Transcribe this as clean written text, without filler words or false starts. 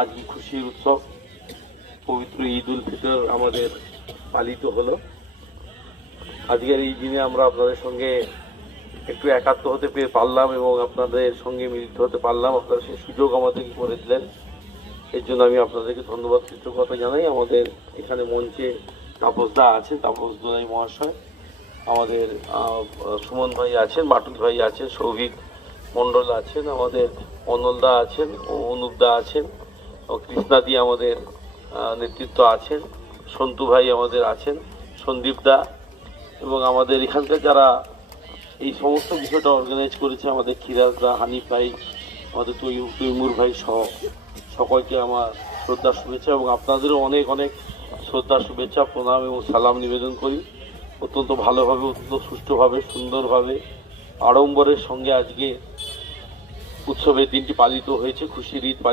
আজ খুশির উৎসব পবিত্র ঈদ উল ফিতর আমাদের পালিত হলো। আজকের এই দিনে আমরা আপনাদের সঙ্গে একটু একাত্ম হতে পারলাম এবং আপনাদের সঙ্গে মিলিত হতে পারলাম। আপনারা সেই সুযোগ আমাদেরকে করে দিলেন, এর জন্য আমি আপনাদেরকে ধন্যবাদ কৃতজ্ঞতা জানাই। আমাদের এখানে মঞ্চে তাপসদা আছেন, তাপস দোলাই মহাশয়, আমাদের সুমন ভাই আছেন, মাটুল ভাই আছেন, সৌভিক মণ্ডল আছেন, আমাদের অনলদা আছেন, অনুপদা আছেন, কৃষ্ণাদি আমাদের নেতৃত্ব আছেন, সন্তু ভাই আমাদের আছেন, সন্দীপ দা, এবং আমাদের এখানকার যারা এই সমস্ত বিষয়টা অর্গানাইজ করেছে আমাদের খিরাজ দা, হানিফ ভাই, আমাদের তৈমুর ভাই সহ সকলকে আমার শ্রদ্ধা শুভেচ্ছা এবং আপনাদেরও অনেক অনেক শ্রদ্ধা শুভেচ্ছা প্রণাম এবং সালাম নিবেদন করি। অত্যন্ত ভালোভাবে, অত্যন্ত সুষ্ঠুভাবে, সুন্দরভাবে, আড়ম্বরের সঙ্গে আজকে উৎসবের দিনটি পালিত হয়েছে, খুশির ঈদ পালিত